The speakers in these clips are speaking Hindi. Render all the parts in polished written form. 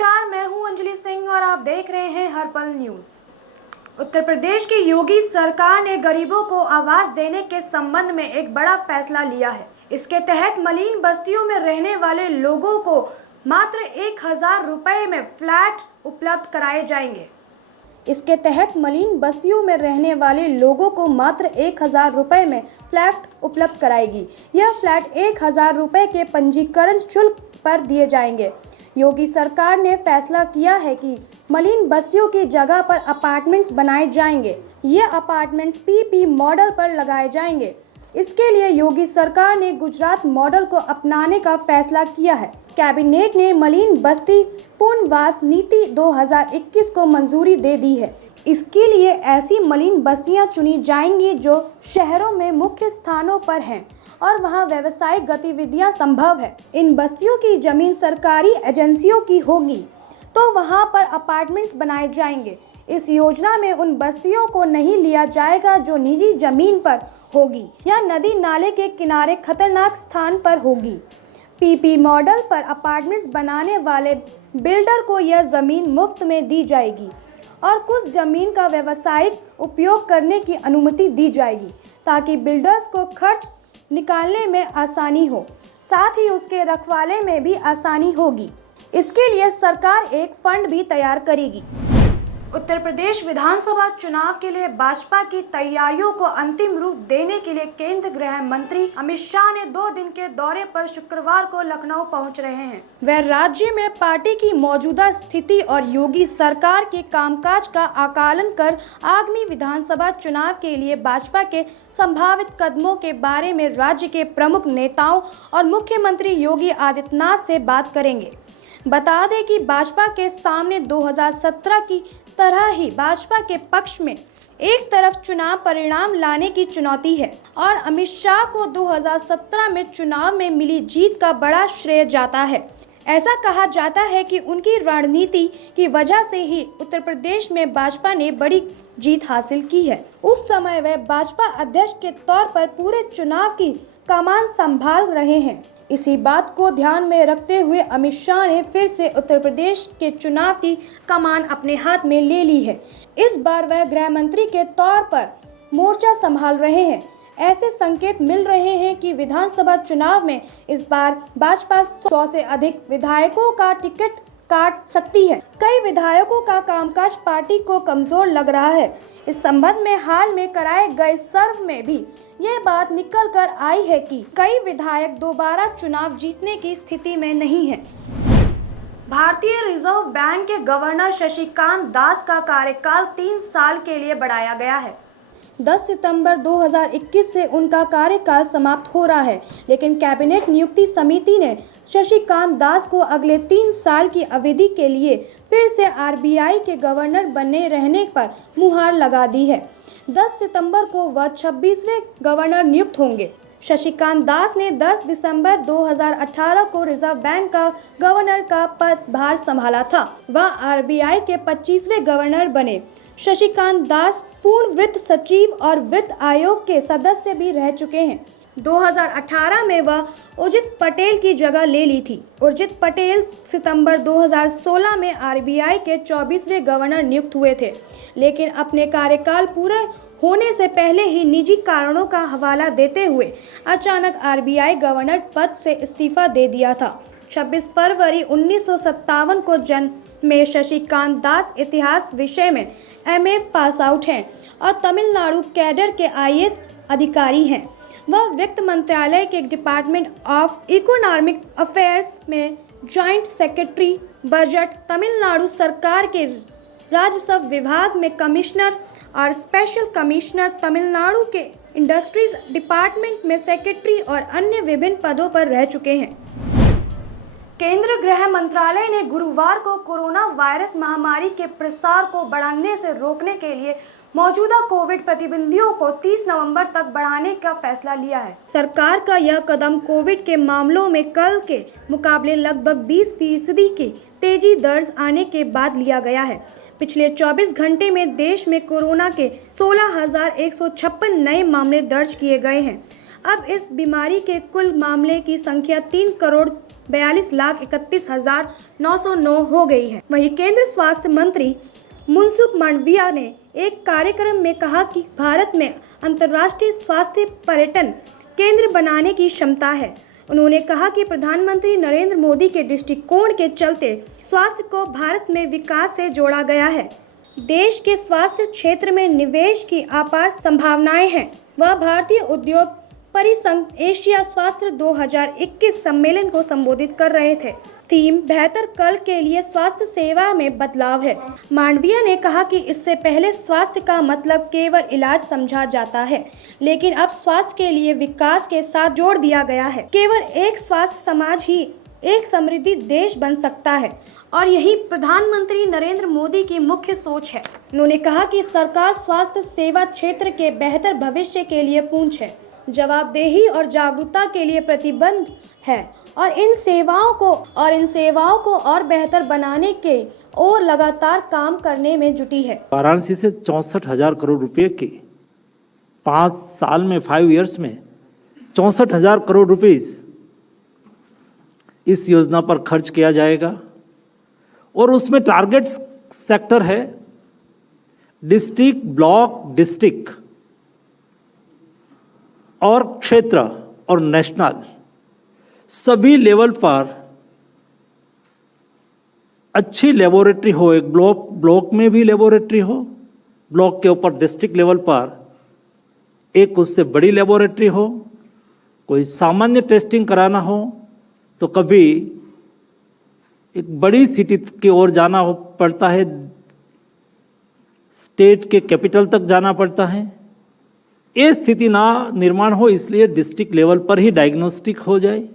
नमस्कार, मैं हूं अंजलि सिंह और आप देख रहे हैं हर पल न्यूज। उत्तर प्रदेश की योगी सरकार ने गरीबों को आवास देने के संबंध में एक बड़ा फैसला लिया है। इसके तहत मलिन बस्तियों में रहने वाले लोगों को मात्र 1000 रुपए में फ्लैट उपलब्ध कराए जाएंगे। इसके तहत मलिन बस्तियों में रहने वाले लोगों को मात्र 1000 रुपए में फ्लैट उपलब्ध कराएगी। यह फ्लैट 1000 रुपए के पंजीकरण शुल्क पर दिए जाएंगे। योगी सरकार ने फैसला किया है कि मलिन बस्तियों की जगह पर अपार्टमेंट्स बनाए जाएंगे। ये अपार्टमेंट्स पीपी मॉडल पर लगाए जाएंगे। इसके लिए योगी सरकार ने गुजरात मॉडल को अपनाने का फैसला किया है। कैबिनेट ने मलिन बस्ती पुनर्वास नीति 2021 को मंजूरी दे दी है। इसके लिए ऐसी मलिन बस्तियां चुनी जाएंगी जो शहरों में मुख्य स्थानों पर हैं और वहां व्यावसायिक गतिविधियां संभव है। इन बस्तियों की जमीन सरकारी एजेंसियों की होगी तो वहां पर अपार्टमेंट्स बनाए जाएंगे। इस योजना में उन बस्तियों को नहीं लिया जाएगा जो निजी जमीन पर होगी या नदी नाले के किनारे खतरनाक स्थान पर होगी। पीपी मॉडल पर अपार्टमेंट्स बनाने वाले बिल्डर को यह जमीन मुफ्त में दी जाएगी और कुछ जमीन का व्यावसायिक उपयोग करने की अनुमति दी जाएगी ताकि बिल्डर्स को खर्च निकालने में आसानी हो, साथ ही उसके रखवाले में भी आसानी होगी। इसके लिए सरकार एक फंड भी तैयार करेगी। उत्तर प्रदेश विधानसभा चुनाव के लिए भाजपा की तैयारियों को अंतिम रूप देने के लिए केंद्रीय गृह मंत्री अमित शाह ने 2 दिन के दौरे पर शुक्रवार को लखनऊ पहुंच रहे हैं। वह राज्य में पार्टी की मौजूदा स्थिति और योगी सरकार के कामकाज का आकलन कर आगामी विधानसभा चुनाव के लिए भाजपा के संभावित कदमों के बारे में राज्य के प्रमुख नेताओं और मुख्यमंत्री योगी आदित्यनाथ से बात करेंगे। बता दें कि भाजपा के सामने 2017 की तरह ही भाजपा के पक्ष में एक तरफ चुनाव परिणाम लाने की चुनौती है और अमित शाह को 2017 में चुनाव में मिली जीत का बड़ा श्रेय जाता है। ऐसा कहा जाता है कि उनकी रणनीति की वजह से ही उत्तर प्रदेश में भाजपा ने बड़ी जीत हासिल की है। उस समय वह भाजपा अध्यक्ष के तौर पर पूरे चुनाव की कमान संभाल रहे हैं। इसी बात को ध्यान में रखते हुए अमित शाह ने फिर से उत्तर प्रदेश के चुनाव की कमान अपने हाथ में ले ली है। इस बार वह गृह मंत्री के तौर पर मोर्चा संभाल रहे हैं। ऐसे संकेत मिल रहे हैं कि विधानसभा चुनाव में इस बार भाजपा 100 से अधिक विधायकों का टिकट काट सकती है। कई विधायकों का कामकाज पार्टी को कमजोर लग रहा है। इस संबंध में हाल में कराए गए सर्वे में भी यह बात निकल कर आई है कि कई विधायक दोबारा चुनाव जीतने की स्थिति में नहीं हैं। भारतीय रिजर्व बैंक के गवर्नर शक्तिकांत दास का कार्यकाल 3 साल के लिए बढ़ाया गया है। 10 सितंबर 2021 से उनका कार्यकाल समाप्त हो रहा है, लेकिन कैबिनेट नियुक्ति समिति ने शक्तिकांत दास को अगले 3 साल की अवधि के लिए फिर से आरबीआई के गवर्नर बने रहने पर मुहर लगा दी है। 10 सितंबर को वह 26वें गवर्नर नियुक्त होंगे। शक्तिकांत दास ने 10 दिसंबर 2018 को रिजर्व बैंक का गवर्नर का पदभार संभाला था। वह आरबीआई के 25वें गवर्नर बने। शक्तिकांत दास पूर्ण वित्त सचिव और वित्त आयोग के सदस्य भी रह चुके हैं। 2018 में वह उर्जित पटेल की जगह ले ली थी। उर्जित पटेल सितंबर 2016 में आरबीआई के 24वें गवर्नर नियुक्त हुए थे, लेकिन अपने कार्यकाल पूरे होने से पहले ही निजी कारणों का हवाला देते हुए अचानक आरबीआई गवर्नर पद से इस्तीफा दे दिया था। 26 फरवरी 1957 को जन्मे शक्तिकांत दास इतिहास विषय में एमए पास आउट हैं और तमिलनाडु कैडर के आईएएस अधिकारी हैं। वह वित्त मंत्रालय के डिपार्टमेंट ऑफ इकोनॉमिक अफेयर्स में जॉइंट सेक्रेटरी, बजट, तमिलनाडु सरकार के राजस्व विभाग में कमिश्नर और स्पेशल कमिश्नर, तमिलनाडु के इंडस्ट्रीज डिपार्टमेंट में सेक्रेटरी और अन्य विभिन्न पदों पर रह चुके हैं। केंद्रीय गृह मंत्रालय ने गुरुवार को कोरोना वायरस महामारी के प्रसार को बढ़ने से रोकने के लिए मौजूदा कोविड प्रतिबंधों को 30 नवंबर तक बढ़ाने का फैसला लिया है। सरकार का यह कदम कोविड के मामलों में कल के मुकाबले लगभग 20% की तेजी दर्ज आने के बाद लिया गया है। पिछले 24 घंटे में देश में कोरोना के 16,156 नए मामले दर्ज किए गए हैं। अब इस बीमारी के कुल मामले की संख्या 3,42,31,909 हो गई है। वहीं केंद्र स्वास्थ्य मंत्री मनसुख मांडविया ने एक कार्यक्रम में कहा कि भारत में अंतर्राष्ट्रीय स्वास्थ्य पर्यटन केंद्र बनाने की क्षमता है। उन्होंने कहा कि प्रधानमंत्री नरेंद्र मोदी के दृष्टिकोण के चलते स्वास्थ्य को भारत में विकास से जोड़ा गया है। देश के स्वास्थ्य क्षेत्र में निवेश की अपार संभावनाएं हैं। वह भारतीय उद्योग परिसंघ एशिया स्वास्थ्य 2021 सम्मेलन को संबोधित कर रहे थे। थीम बेहतर कल के लिए स्वास्थ्य सेवा में बदलाव है। मांडविया ने कहा कि इससे पहले स्वास्थ्य का मतलब केवल इलाज समझा जाता है, लेकिन अब स्वास्थ्य के लिए विकास के साथ जोड़ दिया गया है। केवल एक स्वास्थ्य समाज ही एक समृद्ध देश बन सकता है और यही प्रधानमंत्री नरेंद्र मोदी की मुख्य सोच है। उन्होंने कहा कि सरकार स्वास्थ्य सेवा क्षेत्र के बेहतर भविष्य के लिए पूंछ है, जवाबदेही और जागरूकता के लिए प्रतिबद्ध है और इन सेवाओं को और बेहतर बनाने के और लगातार काम करने में जुटी है। वाराणसी से 64,000 करोड़ रुपए के 5 साल में 5 इयर्स में 64,000 करोड़ रुपीस इस योजना पर खर्च किया जाएगा और उसमें टारगेट सेक्टर है डिस्ट्रिक्ट, ब्लॉक, डिस्ट्रिक्ट और क्षेत्र और नेशनल सभी लेवल पर अच्छी लेबोरेटरी हो। एक ब्लॉक में भी लेबोरेटरी हो, ब्लॉक के ऊपर डिस्ट्रिक्ट लेवल पर एक उससे बड़ी लेबोरेटरी हो। कोई सामान्य टेस्टिंग कराना हो तो कभी एक बड़ी सिटी की ओर जाना पड़ता है, स्टेट के कैपिटल तक जाना पड़ता है। ये स्थिति ना निर्माण हो, इसलिए डिस्ट्रिक्ट लेवल पर ही डायग्नोस्टिक हो जाए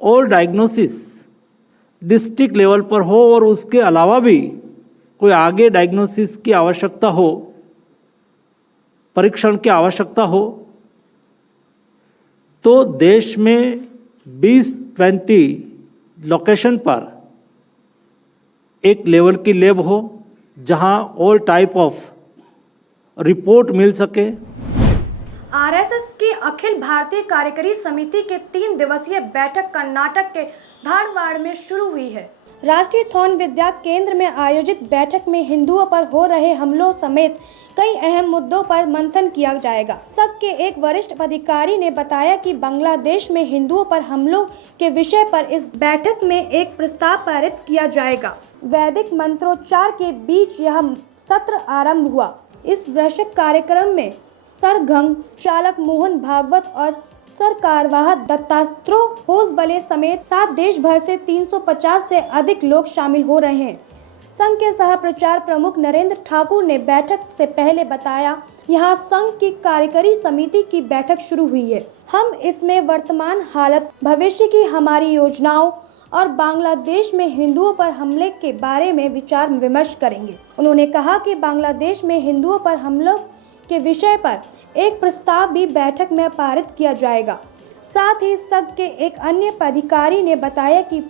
और डायग्नोसिस डिस्ट्रिक्ट लेवल पर हो और उसके अलावा भी कोई आगे डायग्नोसिस की आवश्यकता हो, परीक्षण की आवश्यकता हो, तो देश में 20-20 लोकेशन पर एक लेवल की लैब हो जहां ऑल टाइप ऑफ रिपोर्ट मिल सके। आरएसएस की अखिल भारतीय कार्यकारी समिति के 3 दिवसीय बैठक कर्नाटक के धारवाड़ में शुरू हुई है। राष्ट्रीय थोन विद्या केंद्र में आयोजित बैठक में हिंदुओं पर हो रहे हमलों समेत कई अहम मुद्दों पर मंथन किया जाएगा। संघ के एक वरिष्ठ अधिकारी ने बताया कि बांग्लादेश में हिंदुओं पर हमलों के विषय पर इस बैठक में एक प्रस्ताव पारित किया जाएगा। वैदिक मंत्रोच्चार के बीच यह सत्र आरंभ हुआ। इस वैश्विक कार्यक्रम में सरगंग चालक मोहन भागवत और सरकारवाह दत्तास्त्रो होसबले समेत 7 देश भर से 350 से अधिक लोग शामिल हो रहे हैं। संघ के सह प्रचार प्रमुख नरेंद्र ठाकुर ने बैठक से पहले बताया, यहाँ संघ की कार्यकारी समिति की बैठक शुरू हुई है। हम इसमें वर्तमान हालत, भविष्य की हमारी योजनाओं और बांग्लादेश में हिंदुओं पर हमले के बारे में विचार विमर्श करेंगे। उन्होंने कहा कि बांग्लादेश में हिंदुओं पर हमलों के विषय पर एक प्रस्ताव भी बैठक में पारित किया जाएगा। साथ ही संघ के एक अन्य पदाधिकारी ने बताया कि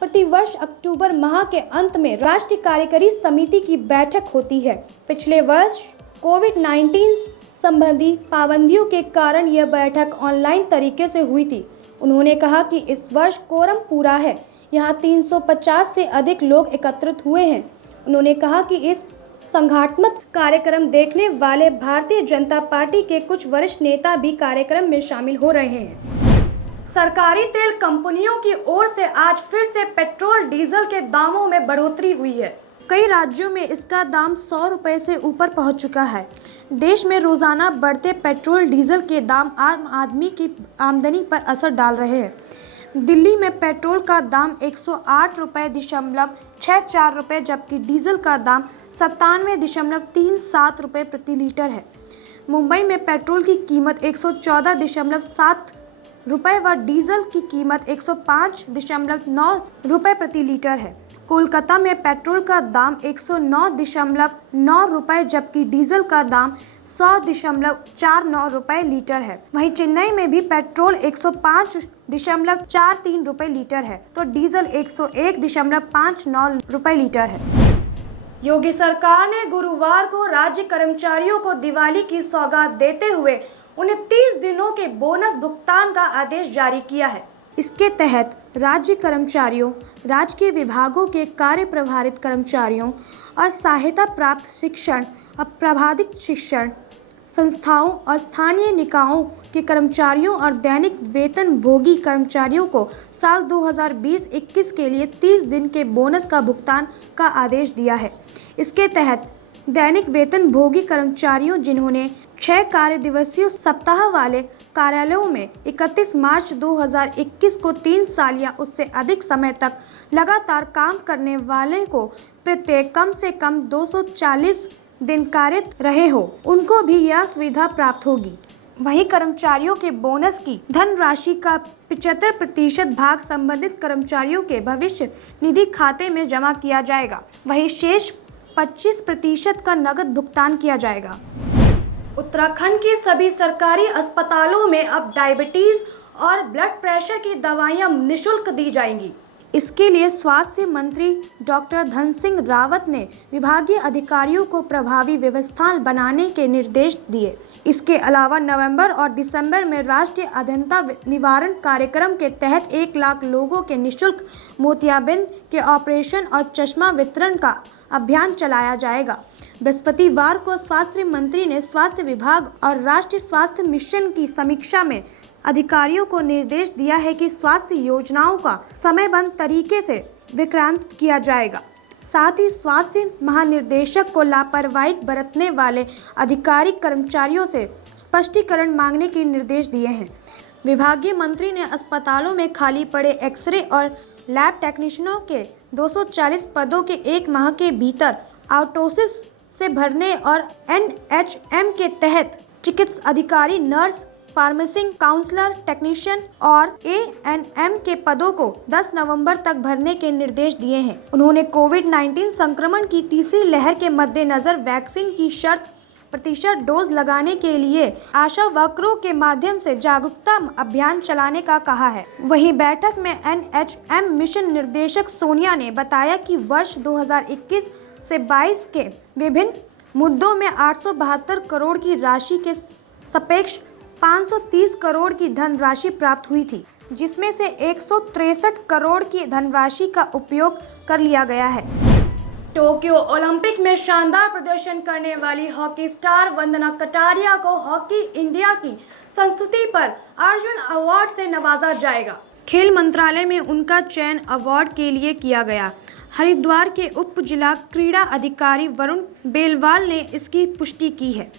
प्रतिवर्ष अक्टूबर माह के अंत में राष्ट्रीय कार्यकारी समिति की बैठक होती है। पिछले वर्ष कोविड-19 संबंधी पाबंदियों के कारण यह बैठक ऑनलाइन तरीके से हुई थी। उन्होंने कहा कि इस वर्ष कोरम पूरा है, यहाँ 350 से अधिक लोग एकत्रित हुए हैं। उन्होंने कहा कि इस संगठनात्मक कार्यक्रम देखने वाले भारतीय जनता पार्टी के कुछ वरिष्ठ नेता भी कार्यक्रम में शामिल हो रहे हैं। सरकारी तेल कंपनियों की ओर से आज फिर से पेट्रोल डीजल के दामों में बढ़ोतरी हुई है। कई राज्यों में इसका दाम 100 रुपये से ऊपर पहुंच चुका है। देश में रोजाना बढ़ते पेट्रोल डीजल के दाम आम आदमी की आमदनी पर असर डाल रहे हैं। दिल्ली में पेट्रोल का दाम 108.64 रुपये जबकि डीजल का दाम 97.37 रुपये प्रति लीटर है। मुंबई में पेट्रोल की कीमत 114.7 रुपये व डीजल की कीमत 105.9 रुपये प्रति लीटर है। कोलकाता में पेट्रोल का दाम 109.9 रुपये जबकि डीजल का दाम 100.49 रुपये लीटर है। वहीं चेन्नई में भी पेट्रोल 105.43 रुपये लीटर है तो डीजल 101.59 रुपये लीटर है। योगी सरकार ने गुरुवार को राज्य कर्मचारियों को दिवाली की सौगात देते हुए उन्हें 30 दिनों के बोनस भुगतान का आदेश जारी किया है। इसके तहत राज्य कर्मचारियों, राजकीय विभागों के कार्य प्रभारित कर्मचारियों और सहायता प्राप्त शिक्षण और प्रभावित शिक्षण संस्थाओं और स्थानीय निकायों के कर्मचारियों और दैनिक वेतन भोगी कर्मचारियों को साल 2020-21 के लिए 30 दिन के बोनस का भुगतान का आदेश दिया है। इसके तहत दैनिक वेतन भोगी कर्मचारियों जिन्होंने 6 कार्य दिवसीय सप्ताह वाले कार्यालयों में 31 मार्च 2021 को 3 साल या उससे अधिक समय तक लगातार काम करने वाले को प्रत्येक कम से कम 240 दिन कार्यरत रहे हो, उनको भी यह सुविधा प्राप्त होगी। वहीं कर्मचारियों के बोनस की धनराशि का 75% भाग संबंधित कर्मचारियों के भविष्य निधि खाते में जमा किया जाएगा। वहीं शेष 25% का नकद भुगतान किया जाएगा। उत्तराखंड के सभी सरकारी अस्पतालों में अब डायबिटीज और ब्लड प्रेशर की दवाइयां निःशुल्क दी जाएंगी। इसके लिए स्वास्थ्य मंत्री डॉक्टर धन सिंह रावत ने विभागीय अधिकारियों को प्रभावी व्यवस्था बनाने के निर्देश दिए। इसके अलावा नवंबर और दिसंबर में राष्ट्रीय अंधता निवारण कार्यक्रम के तहत 1 लाख लोगों के निःशुल्क मोतियाबिंद के ऑपरेशन और चश्मा वितरण का अभियान चलाया जाएगा। बृहस्पतिवार को स्वास्थ्य मंत्री ने स्वास्थ्य विभाग और राष्ट्रीय स्वास्थ्य मिशन की समीक्षा में अधिकारियों को निर्देश दिया है कि स्वास्थ्य योजनाओं का समयबद्ध तरीके से विक्रांत किया जाएगा। साथ ही स्वास्थ्य महानिदेशक को लापरवाही बरतने वाले अधिकारी कर्मचारियों से स्पष्टीकरण मांगने के निर्देश दिए हैं। विभागीय मंत्री ने अस्पतालों में खाली पड़े एक्सरे और लैब टेक्नीशियनों के 240 पदों के 1 माह के भीतर आउटसोर्स से भरने और NHM के तहत चिकित्सा अधिकारी, नर्स, फार्मेसिंग, काउंसलर, टेक्नीशियन और ANM के पदों को 10 नवंबर तक भरने के निर्देश दिए हैं। उन्होंने कोविड-19 संक्रमण की तीसरी लहर के मद्देनजर वैक्सीन की शत प्रतिशत डोज लगाने के लिए आशा वर्करों के माध्यम से जागरूकता अभियान चलाने का कहा है। वहीं बैठक में NHM मिशन निर्देशक सोनिया ने बताया कि वर्ष 2021 से 22 के विभिन्न मुद्दों में 872 करोड़ की राशि के सापेक्ष 530 करोड़ की धनराशि प्राप्त हुई थी, जिसमें से 163 करोड़ की धनराशि का उपयोग कर लिया गया है। टोक्यो ओलंपिक में शानदार प्रदर्शन करने वाली हॉकी स्टार वंदना कटारिया को हॉकी इंडिया की संस्तुति पर अर्जुन अवार्ड से नवाजा जाएगा। खेल मंत्रालय में उनका चयन अवार्ड के लिए किया गया। हरिद्वार के उप जिला क्रीड़ा अधिकारी वरुण बेलवाल ने इसकी पुष्टि की है।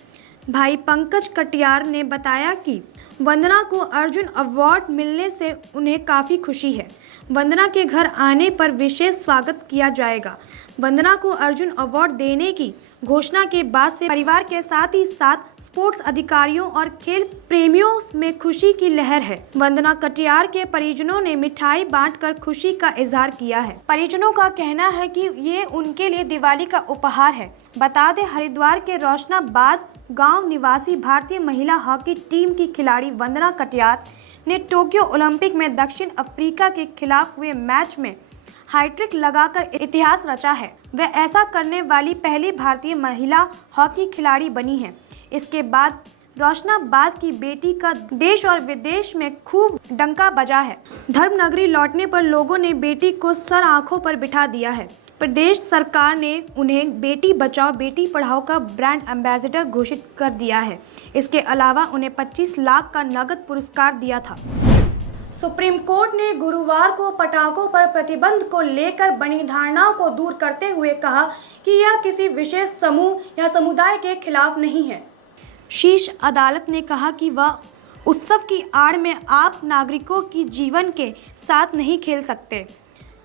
भाई पंकज कटियार ने बताया कि वंदना को अर्जुन अवार्ड मिलने से उन्हें काफ़ी खुशी है। वंदना के घर आने पर विशेष स्वागत किया जाएगा। वंदना को अर्जुन अवार्ड देने की घोषणा के बाद से परिवार के साथ ही साथ स्पोर्ट्स अधिकारियों और खेल प्रेमियों में खुशी की लहर है। वंदना कटियार के परिजनों ने मिठाई बांटकर खुशी का इजहार किया है। परिजनों का कहना है कि ये उनके लिए दिवाली का उपहार है। बता दें, हरिद्वार के रोशनाबाद गांव निवासी भारतीय महिला हॉकी टीम की खिलाड़ी वंदना कटियार ने टोक्यो ओलंपिक में दक्षिण अफ्रीका के खिलाफ हुए मैच में हैट्रिक लगाकर इतिहास रचा है। वह ऐसा करने वाली पहली भारतीय महिला हॉकी खिलाड़ी बनी है। इसके बाद रोशनाबाद की बेटी का देश और विदेश में खूब डंका बजा है। धर्मनगरी लौटने पर लोगों ने बेटी को सर आंखों पर बिठा दिया है। प्रदेश सरकार ने उन्हें बेटी बचाओ बेटी पढ़ाओ का ब्रांड एम्बेसडर घोषित कर दिया है। इसके अलावा उन्हें 25 लाख का नगद पुरस्कार दिया था। सुप्रीम कोर्ट ने गुरुवार को पटाखों पर प्रतिबंध को लेकर बनी धारणाओं को दूर करते हुए कहा कि यह किसी विशेष समूह या समुदाय के खिलाफ नहीं है। शीर्ष अदालत ने कहा कि वह उत्सव की आड़ में आप नागरिकों की जीवन के साथ नहीं खेल सकते।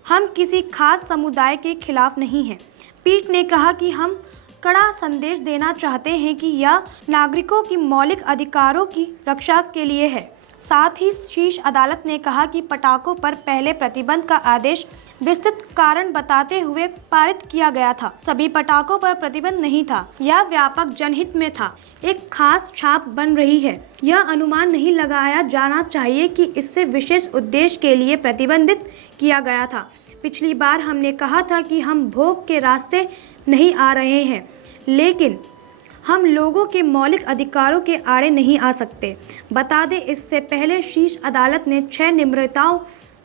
हम किसी खास समुदाय के खिलाफ नहीं हैं। पीठ ने कहा कि हम कड़ा संदेश देना चाहते हैं कि यह नागरिकों की मौलिक अधिकारों की रक्षा के लिए है। साथ ही शीर्ष अदालत ने कहा कि पटाखों पर पहले प्रतिबंध का आदेश विस्तृत कारण बताते हुए पारित किया गया था। सभी पटाखों पर प्रतिबंध नहीं था। यह व्यापक जनहित में था। एक खास छाप बन रही है। यह अनुमान नहीं लगाया जाना चाहिए कि इससे विशेष उद्देश्य के लिए प्रतिबंधित किया गया था। पिछली बार हमने कहा था कि हम भोग के रास्ते नहीं आ रहे हैं, लेकिन हम लोगों के मौलिक अधिकारों के आड़े नहीं आ सकते। बता दें, इससे पहले शीर्ष अदालत ने 6 निम्रताओं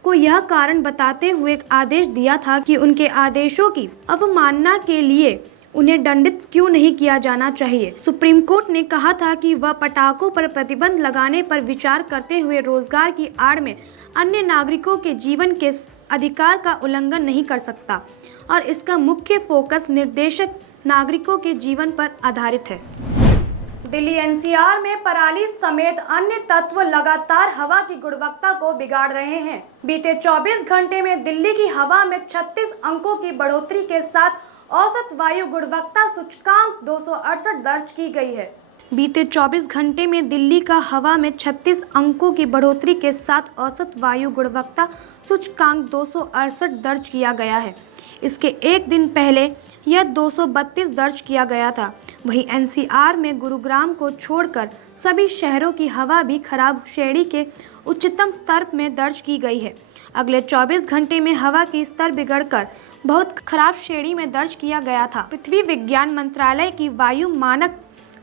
को यह कारण बताते हुए एक आदेश दिया था कि उनके आदेशों की अवमानना के लिए उन्हें दंडित क्यों नहीं किया जाना चाहिए। सुप्रीम कोर्ट ने कहा था कि वह पटाखों पर प्रतिबंध लगाने पर विचार करते हुए रोजगार की आड़ में अन्य नागरिकों के जीवन के अधिकार का उल्लंघन नहीं कर सकता और इसका मुख्य फोकस निर्देशक नागरिकों के जीवन पर आधारित है। दिल्ली एनसीआर में पराली समेत अन्य तत्व लगातार हवा की गुणवत्ता को बिगाड़ रहे हैं। बीते 24 घंटे में दिल्ली की हवा में 36 अंकों की बढ़ोतरी के साथ औसत वायु गुणवत्ता सूचकांक 268 दर्ज की गई है। बीते 24 घंटे में दिल्ली का हवा में 36 अंकों की बढ़ोतरी के साथ औसत वायु गुणवत्ता सूचकांक 268 दर्ज किया गया है। इसके एक दिन पहले यह 232 दर्ज किया गया था। वहीं एनसीआर में गुरुग्राम को छोड़कर सभी शहरों की हवा भी खराब श्रेणी के उच्चतम स्तर में दर्ज की गई है। अगले 24 घंटे में हवा की स्तर बिगड़कर बहुत खराब श्रेणी में दर्ज किया गया था। पृथ्वी विज्ञान मंत्रालय की वायु मानक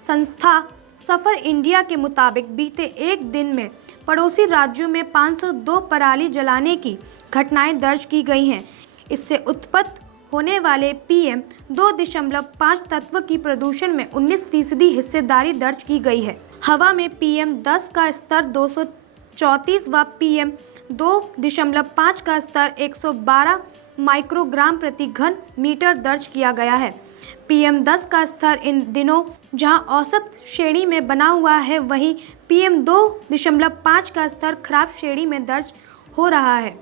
संस्था सफर इंडिया के मुताबिक बीते एक दिन में पड़ोसी राज्यों में 502 पराली जलाने की घटनाएं दर्ज की गई हैं। इससे उत्पन्न होने वाले PM 2.5 तत्व की प्रदूषण में 19% हिस्सेदारी दर्ज की गई है। हवा में PM 10 का स्तर 234 व PM 2.5 का स्तर 112 माइक्रोग्राम प्रति घन मीटर दर्ज किया गया है। PM 10 का स्तर इन दिनों जहां औसत श्रेणी में बना हुआ है, वहीं PM 2.5 का स्तर खराब श्रेणी में दर्ज हो रहा है।